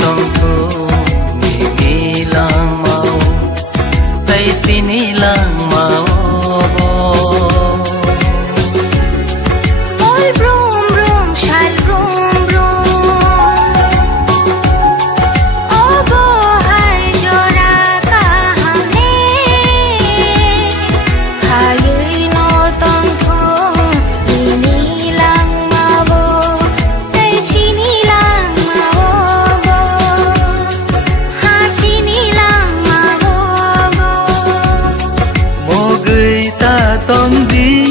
tong thu mi lang mau tay sini lang mau All broom broom shall broom broom O bo hai jora kahane Hayui no tong thu ni lang mau tay chini lang mau bo ha chini lang mau bo mo gửi ta tóm đi